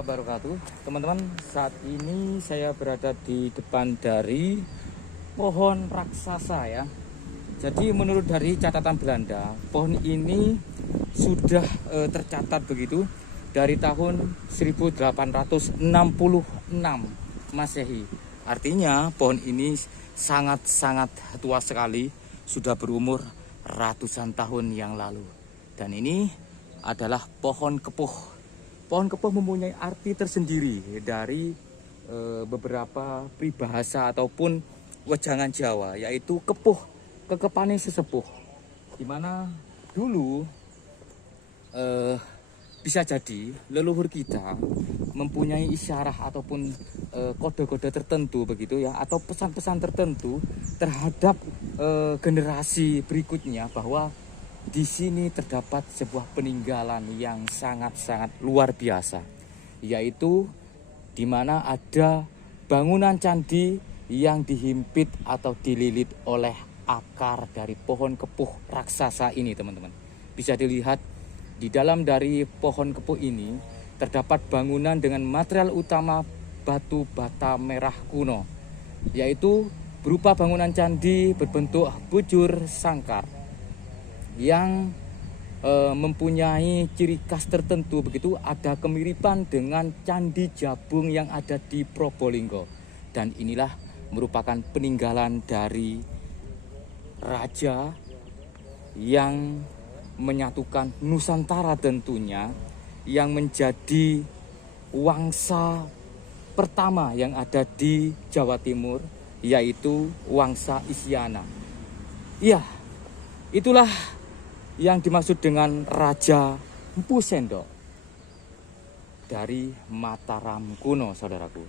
wabarakatuh. Teman-teman, saat ini saya berada di depan dari pohon raksasa ya. Jadi menurut dari catatan Belanda, pohon ini sudah tercatat begitu dari tahun 1866 Masehi. Artinya pohon ini sangat-sangat tua sekali, sudah berumur ratusan tahun yang lalu. Dan ini adalah pohon kepuh. Pohon kepuh mempunyai arti tersendiri dari beberapa peribahasa ataupun wejangan Jawa, yaitu kepuh, kekepane sesepuh. Dimana dulu bisa jadi leluhur kita mempunyai isyarah ataupun kode-kode tertentu begitu ya, atau pesan-pesan tertentu terhadap generasi berikutnya bahwa di sini terdapat sebuah peninggalan yang sangat-sangat luar biasa, yaitu di mana ada bangunan candi yang dihimpit atau dililit oleh akar dari pohon kepuh raksasa ini, teman-teman. Bisa dilihat di dalam dari pohon kepuh ini terdapat bangunan dengan material utama batu bata merah kuno, yaitu berupa bangunan candi berbentuk bujur sangkar yang mempunyai ciri khas tertentu begitu. Ada kemiripan dengan candi Jabung yang ada di Probolinggo, dan inilah merupakan peninggalan dari raja yang menyatukan Nusantara tentunya, yang menjadi wangsa pertama yang ada di Jawa Timur, yaitu Wangsa Isyana. Iya, itulah yang dimaksud dengan Raja Mpu Sendok dari Mataram kuno, saudaraku.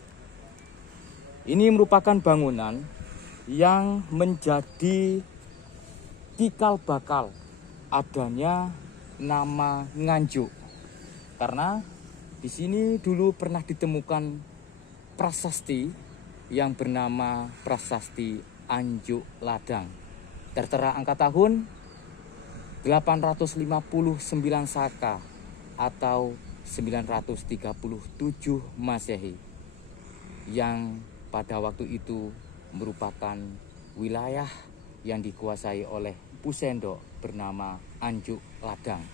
Ini merupakan bangunan yang menjadi cikal bakal adanya nama Nganjuk, karena di sini dulu pernah ditemukan prasasti yang bernama Prasasti Anjuk Ladang. Tertera angka tahun 859 Saka atau 937 Masehi, yang pada waktu itu merupakan wilayah yang dikuasai oleh Mpu Sendok bernama Anjuk Ladang.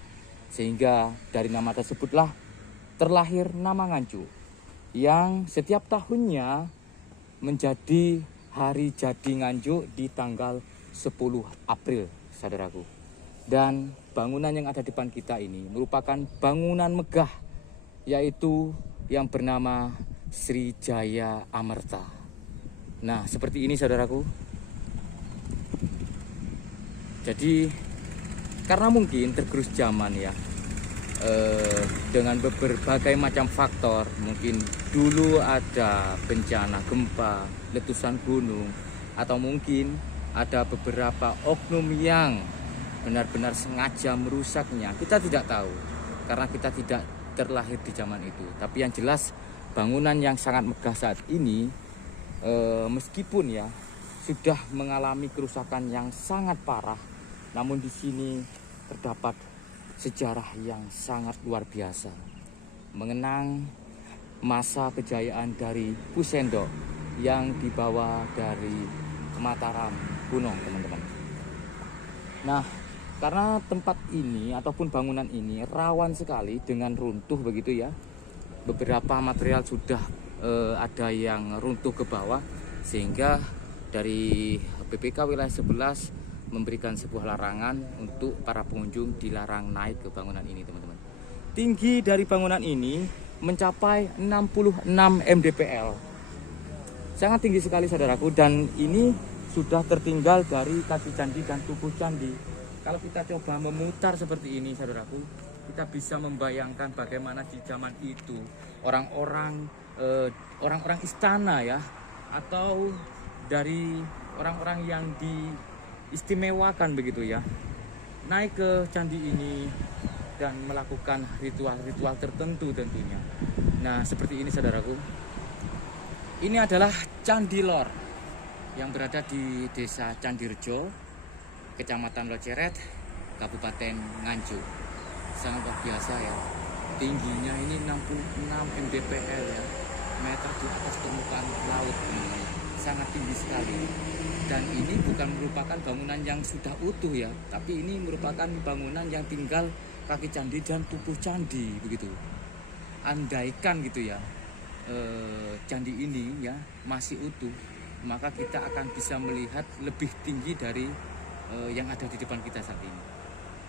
Sehingga dari nama tersebutlah terlahir nama Nganjuk, yang setiap tahunnya menjadi hari jadi Nganjuk di tanggal 10 April, saudaraku. Dan bangunan yang ada di depan kita ini merupakan bangunan megah, yaitu yang bernama Srijaya Amerta. Nah, seperti ini, saudaraku. Jadi karena mungkin tergerus zaman ya, dengan berbagai macam faktor, mungkin dulu ada bencana gempa, letusan gunung, atau mungkin ada beberapa oknum yang benar-benar sengaja merusaknya. Kita tidak tahu karena kita tidak terlahir di zaman itu. Tapi yang jelas bangunan yang sangat megah saat ini, meskipun ya sudah mengalami kerusakan yang sangat parah, namun di sini terdapat sejarah yang sangat luar biasa mengenang masa kejayaan dari Mpu Sendok yang dibawa dari Mataram kuno, teman-teman. Nah, karena tempat ini ataupun bangunan ini rawan sekali dengan runtuh begitu ya. Beberapa material sudah ada yang runtuh ke bawah, sehingga dari BPK wilayah 11 memberikan sebuah larangan untuk para pengunjung dilarang naik ke bangunan ini, teman-teman. Tinggi dari bangunan ini mencapai 66 mdpl. Sangat tinggi sekali, saudaraku, dan ini sudah tertinggal dari kaki candi dan tubuh candi. Kalau kita coba memutar seperti ini, saudaraku, kita bisa membayangkan bagaimana di zaman itu orang-orang istana ya, atau dari orang-orang yang diistimewakan begitu ya, naik ke candi ini dan melakukan ritual-ritual tertentu tentunya. Nah, seperti ini, saudaraku. Ini adalah Candi Lor yang berada di Desa Candirejo, Kecamatan Loceret, Kabupaten Nganjuk. Sangat luar biasa ya. tingginya ini 66 mdpl ya, meter di atas permukaan laut. Sangat tinggi sekali. Dan ini bukan merupakan bangunan yang sudah utuh ya, tapi ini merupakan bangunan yang tinggal kaki candi dan tubuh candi begitu. Andaikan gitu ya, candi ini ya masih utuh, maka kita akan bisa melihat lebih tinggi dari yang ada di depan kita saat ini.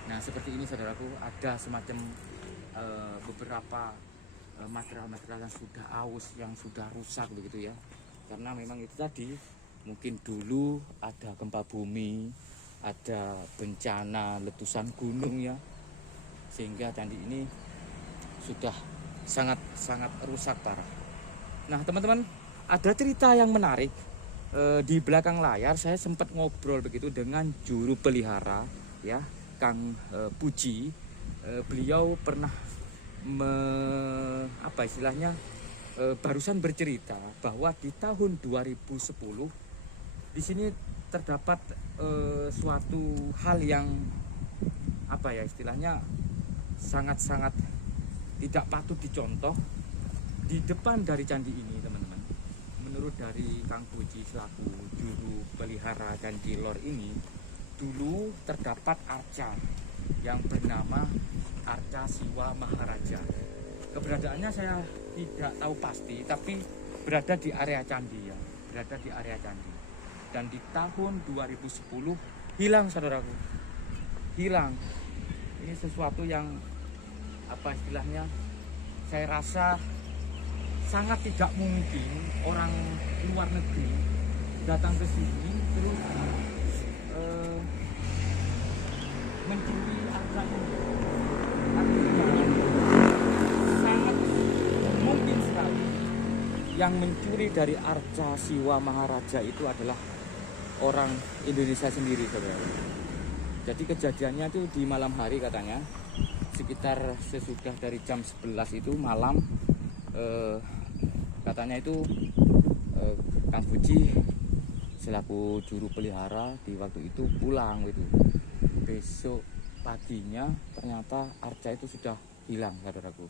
Nah, seperti ini saudaraku, ada semacam beberapa material-material yang sudah aus, yang sudah rusak begitu ya. Karena memang itu tadi, mungkin dulu ada gempa bumi, ada bencana letusan gunung ya, sehingga candi ini sudah sangat rusak parah. Nah teman-teman, ada cerita yang menarik. Di belakang layar saya sempat ngobrol begitu dengan juru pelihara ya, Kang Puji. Beliau pernah barusan bercerita bahwa di tahun 2010 di sini terdapat suatu hal yang istilahnya sangat tidak patut dicontoh di depan dari candi ini, teman-teman. Menurut dari Kang Puji selaku juru pelihara Candi Lor ini, dulu terdapat arca yang bernama Arca Siwa Maharaja. Keberadaannya saya tidak tahu pasti, tapi berada di area candi ya, berada di area candi. Dan di tahun 2010 hilang, saudaraku, hilang. Ini sesuatu yang istilahnya, saya rasa sangat tidak mungkin orang luar negeri datang ke sini terus mencuri arca ini. Sangat mungkin sekali yang mencuri dari Arca Siwa Maharaja itu adalah orang Indonesia sendiri, saudara. Jadi kejadiannya itu di malam hari katanya, sekitar sesudah dari jam 11 itu malam, katanya itu Kang Puji selaku juru pelihara di waktu itu pulang gitu. Besok paginya ternyata arca itu sudah hilang, saudaraku.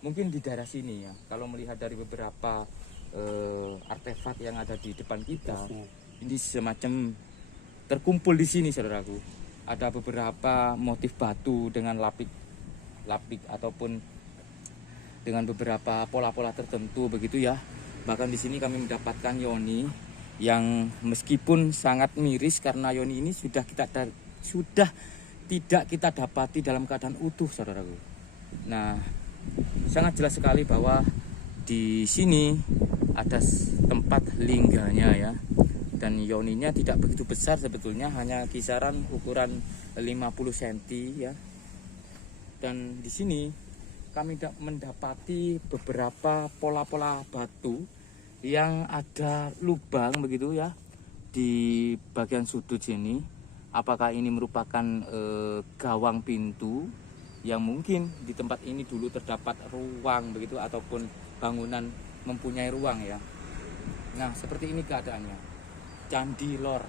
Mungkin di daerah sini ya, kalau melihat dari beberapa artefak yang ada di depan kita, ini semacam terkumpul di sini, saudaraku. Ada beberapa motif batu dengan lapik ataupun dengan beberapa pola-pola tertentu begitu ya. Bahkan di sini kami mendapatkan yoni yang meskipun sangat miris karena yoni ini sudah tidak kita dapati dalam keadaan utuh, saudaraku. Nah, sangat jelas sekali bahwa di sini ada tempat lingganya ya. Dan yoninya tidak begitu besar sebetulnya, hanya kisaran ukuran 50 cm ya. Dan di sini kami mendapati beberapa pola-pola batu yang ada lubang begitu ya di bagian sudut sini. Apakah ini merupakan gawang pintu yang mungkin di tempat ini dulu terdapat ruang begitu, ataupun bangunan mempunyai ruang ya. Nah, seperti ini keadaannya. Candi Lor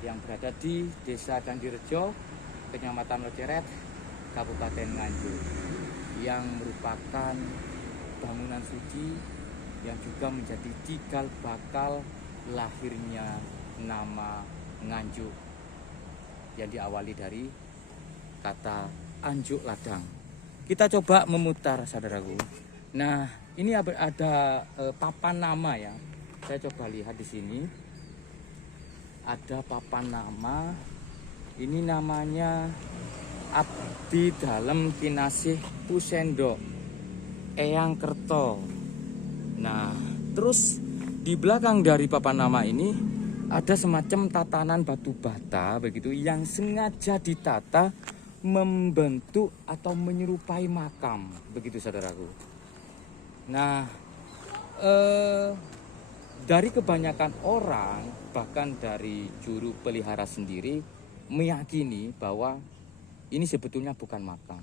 yang berada di Desa Candirejo, Kecamatan Loceret, Kabupaten Nganjuk, yang merupakan bangunan suci yang juga menjadi cikal bakal lahirnya nama Nganjuk yang diawali dari kata Anjuk Ladang. Kita coba memutar, saudaraku. Nah, ini ada papan nama ya. Saya coba lihat di sini. Ada papan nama. Ini namanya Abdi Dalem Kinasih Pusendok Eyang Kerto. Nah, terus di belakang dari papan nama ini ada semacam tatanan batu bata begitu yang sengaja ditata membentuk atau menyerupai makam begitu, saudaraku. Nah, dari kebanyakan orang, bahkan dari juru pelihara sendiri, meyakini bahwa ini sebetulnya bukan makam,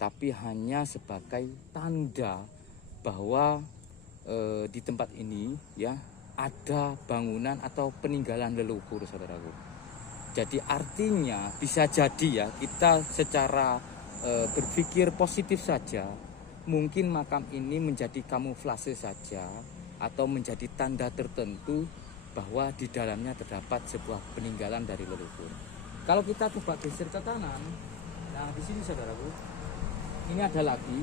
tapi hanya sebagai tanda bahwa di tempat ini ya ada bangunan atau peninggalan leluhur, saudaraku. Jadi artinya bisa jadi ya, kita secara berpikir positif saja mungkin makam ini menjadi kamuflase saja atau menjadi tanda tertentu bahwa di dalamnya terdapat sebuah peninggalan dari leluhur. Kalau kita coba geser ke kanan, nah di sini saudaraku, ini ada lagi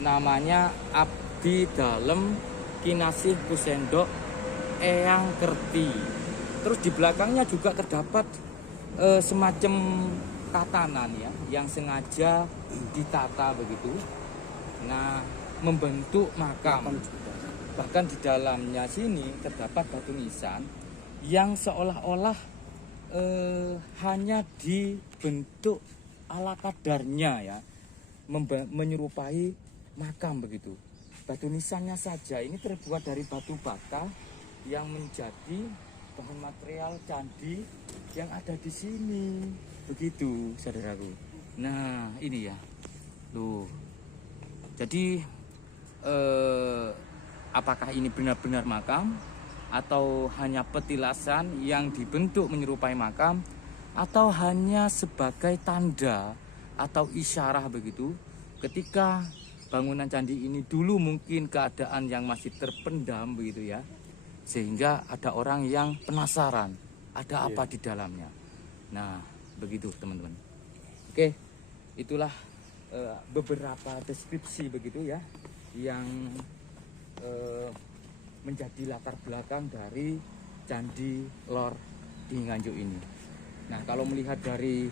namanya Abdi Dalem Kinasih Kusendok Eyang Kerti. Terus di belakangnya juga terdapat semacam tatanan ya, yang sengaja ditata begitu. Nah, membentuk makam. Bahkan di dalamnya sini terdapat batu nisan yang seolah-olah hanya dibentuk ala kadarnya ya, menyerupai makam begitu. Batu nisannya saja ini terbuat dari batu bata yang menjadi bahan material candi yang ada di sini. Begitu, saudaraku. Nah, ini ya. Tuh. Jadi apakah ini benar-benar makam atau hanya petilasan yang dibentuk menyerupai makam atau hanya sebagai tanda atau isyarah begitu ketika bangunan candi ini dulu mungkin keadaan yang masih terpendam begitu ya, sehingga ada orang yang penasaran ada apa di dalamnya. Nah, begitu teman-teman. Oke, itulah beberapa deskripsi begitu ya yang menjadi latar belakang dari Candi Lor di Nganjuk ini. Nah, kalau melihat dari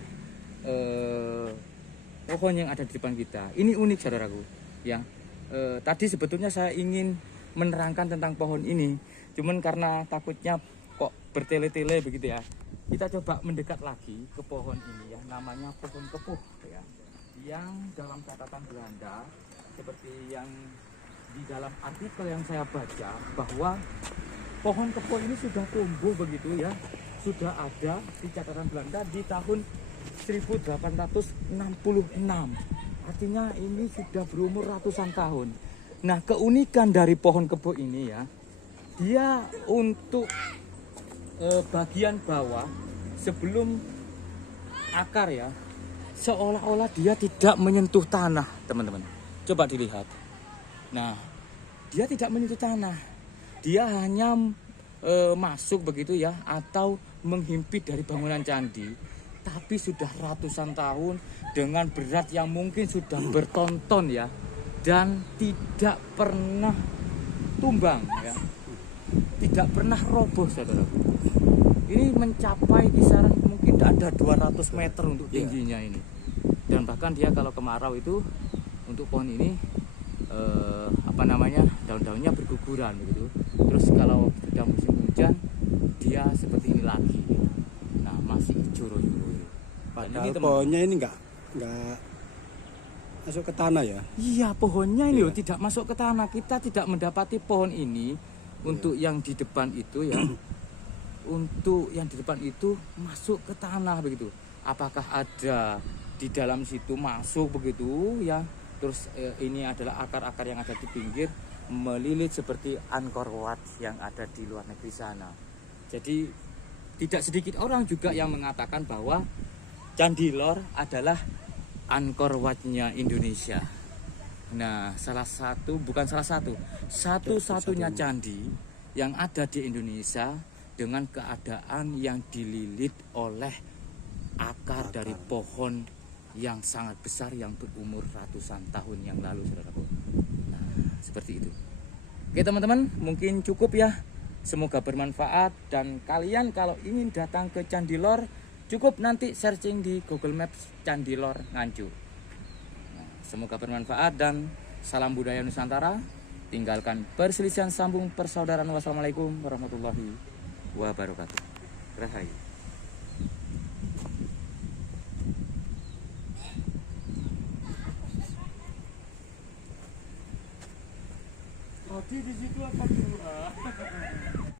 pohon yang ada di depan kita, ini unik saudaraku. Yang tadi sebetulnya saya ingin menerangkan tentang pohon ini, cuman karena takutnya kok bertele-tele begitu ya, kita coba mendekat lagi ke pohon ini ya, namanya pohon kepuh ya, yang dalam catatan Belanda seperti yang di dalam artikel yang saya baca bahwa pohon kepuh ini sudah tumbuh begitu ya, sudah ada di catatan Belanda di tahun 1866. Artinya ini sudah berumur ratusan tahun. Nah, keunikan dari pohon kepuh ini ya, dia untuk bagian bawah sebelum akar ya, seolah-olah dia tidak menyentuh tanah, teman-teman. Coba dilihat. Nah, dia tidak menyentuh tanah. Dia hanya masuk begitu ya, atau menghimpit dari bangunan candi. Tapi sudah ratusan tahun dengan berat yang mungkin sudah bertonton ya, dan tidak pernah tumbang ya, tidak pernah roboh saudaraku. Ini mencapai kisaran mungkin ada 200 meter untuk tingginya ini, dan bahkan dia kalau kemarau itu untuk pohon ini daun-daunnya berguguran begitu. Terus kalau sudah musim hujan dia seperti ini lagi. Nah, masih hijau-hijau. Padahal pohonnya ini enggak masuk ke tanah ya? Iya, pohonnya ini loh tidak masuk ke tanah. Kita tidak mendapati pohon ini untuk yang di depan itu ya. Untuk yang di depan itu masuk ke tanah begitu. Apakah ada di dalam situ masuk begitu ya? Terus ini adalah akar-akar yang ada di pinggir melilit seperti Angkor Wat yang ada di luar negeri sana. Jadi tidak sedikit orang juga yang mengatakan bahwa Candi Lor adalah Angkor Wat-nya Indonesia. Nah, satu-satunya candi yang ada di Indonesia dengan keadaan yang dililit oleh akar dari pohon yang sangat besar yang berumur ratusan tahun yang lalu, saudaraku. Nah, seperti itu. Oke teman-teman, mungkin cukup ya. Semoga bermanfaat, dan kalian kalau ingin datang ke Candi Lor, cukup nanti searching di Google Maps Candi Lor Nganjuk. Nah, semoga bermanfaat dan salam budaya Nusantara. Tinggalkan perselisihan, sambung persaudaraan. Wassalamualaikum warahmatullahi wabarakatuh. Rahayu. Tadi di situ apa dulu?